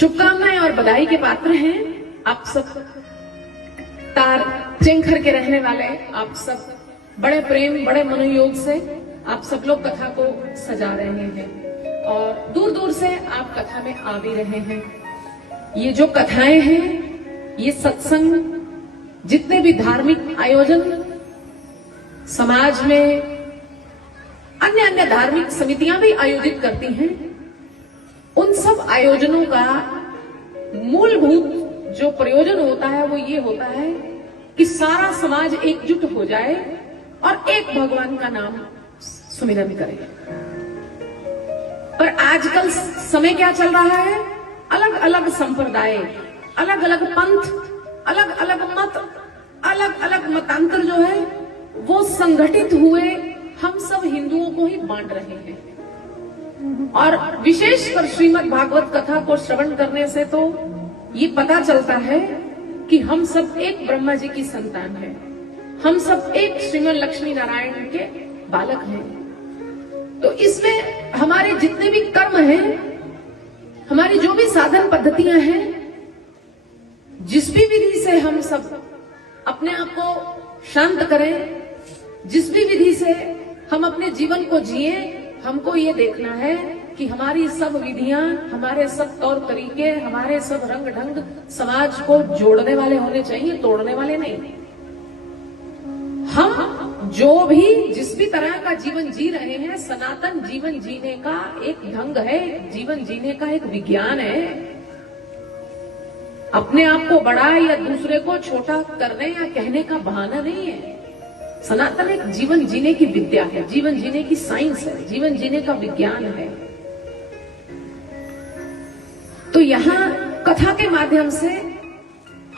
शुभकामनाएं और बधाई के पात्र हैं आप सब तार चेंखर के रहने वाले, आप सब बड़े प्रेम बड़े मनोयोग से आप सब लोग कथा को सजा रहे हैं और दूर दूर से आप कथा में आ भी रहे हैं। ये जो कथाएं हैं, ये सत्संग, जितने भी धार्मिक आयोजन समाज में अन्य अन्य धार्मिक समितियां भी आयोजित करती हैं, उन सब आयोजनों का मूलभूत जो प्रयोजन होता है वो ये होता है कि सारा समाज एकजुट हो जाए और एक भगवान का नाम सुमिरन करे। पर आजकल समय क्या चल रहा है, अलग अलग संप्रदाय, अलग अलग पंथ, अलग अलग मत, अलग अलग मतांतर जो है वो संगठित हुए हम सब हिंदुओं को ही बांट रहे हैं। और विशेषकर श्रीमद् भागवत कथा को श्रवण करने से तो ये पता चलता है कि हम सब एक ब्रह्मा जी की संतान हैं, हम सब एक श्रीमन लक्ष्मी नारायण के बालक हैं। तो इसमें हमारे जितने भी कर्म हैं, हमारी जो भी साधन पद्धतियां हैं, जिस भी विधि से हम सब अपने आप को शांत करें, जिस भी विधि से हम अपने जीवन को जिए, हमको ये देखना है कि हमारी सब विधियां, हमारे सब तौर तरीके, हमारे सब रंग ढंग समाज को जोड़ने वाले होने चाहिए, तोड़ने वाले नहीं। हम जो भी जिस भी तरह का जीवन जी रहे हैं, सनातन जीवन जीने का एक ढंग है, जीवन जीने का एक विज्ञान है। अपने आप को बड़ा या दूसरे को छोटा करने या कहने का बहाना नहीं है। सनातन एक जीवन जीने की विद्या है, जीवन जीने की साइंस है, जीवन जीने का विज्ञान है। तो यहाँ कथा के माध्यम से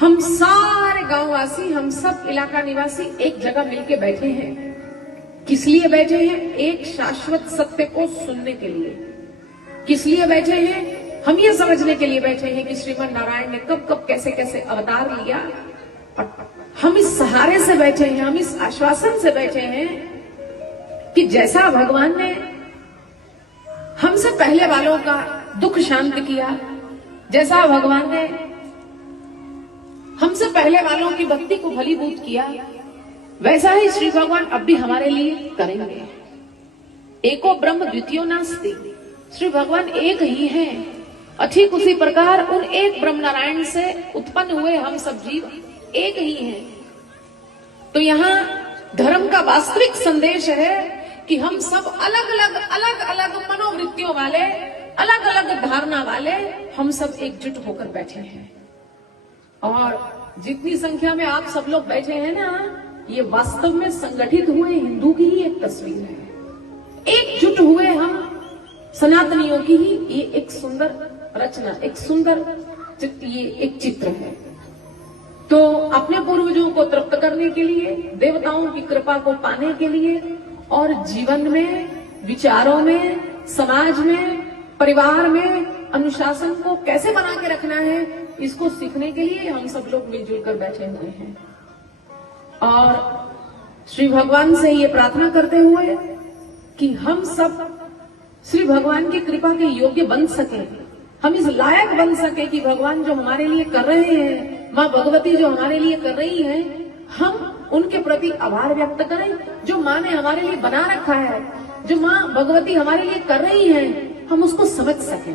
हम सारे गांववासी, हम सब इलाका निवासी एक जगह मिलके बैठे हैं। किस लिए बैठे हैं? एक शाश्वत सत्य को सुनने के लिए। किस लिए बैठे हैं? हम ये समझने के लिए बैठे हैं कि श्रीमन नारायण ने कब कब कैसे कैसे अवतार लिया। और हम इस सहारे से बैठे हैं, हम इस आश्वासन से बैठे हैं कि जैसा भगवान ने हमसे पहले वालों का दुख शांत किया, जैसा भगवान ने हमसे पहले वालों की भक्ति को फलीभूत किया, वैसा ही श्री भगवान अब भी हमारे लिए करेंगे। एको ब्रह्म द्वितीयो नास्ति, श्री भगवान एक ही हैं और ठीक उसी प्रकार उन एक ब्रह्म नारायण से उत्पन्न हुए हम सब जीव एक ही हैं। तो यहाँ धर्म का वास्तविक संदेश है कि हम सब अलग अलग मनोवृत्तियों वाले, अलग अलग धारणा वाले, हम सब एकजुट होकर बैठे हैं। और जितनी संख्या में आप सब लोग बैठे हैं ना, ये वास्तव में संगठित हुए हिंदू की ही एक तस्वीर है। एकजुट हुए हम सनातनियों की ही ये एक सुंदर रचना, एक सुंदर ये एक चित्र है। तो अपने पूर्वजों को तृप्त करने के लिए, देवताओं की कृपा को पाने के लिए और जीवन में, विचारों में, समाज में, परिवार में अनुशासन को कैसे बना के रखना है, इसको सीखने के लिए हम सब लोग मिलजुल कर बैठे हुए हैं। और श्री भगवान से ये प्रार्थना करते हुए कि हम सब श्री भगवान की कृपा के योग्य बन सके, हम इस लायक बन सके कि भगवान जो हमारे लिए कर रहे हैं, माँ भगवती जो हमारे लिए कर रही है, हम उनके प्रति आभार व्यक्त करें। जो माँ ने हमारे लिए बना रखा है, जो माँ भगवती हमारे लिए कर रही है, हम उसको समझ सकें।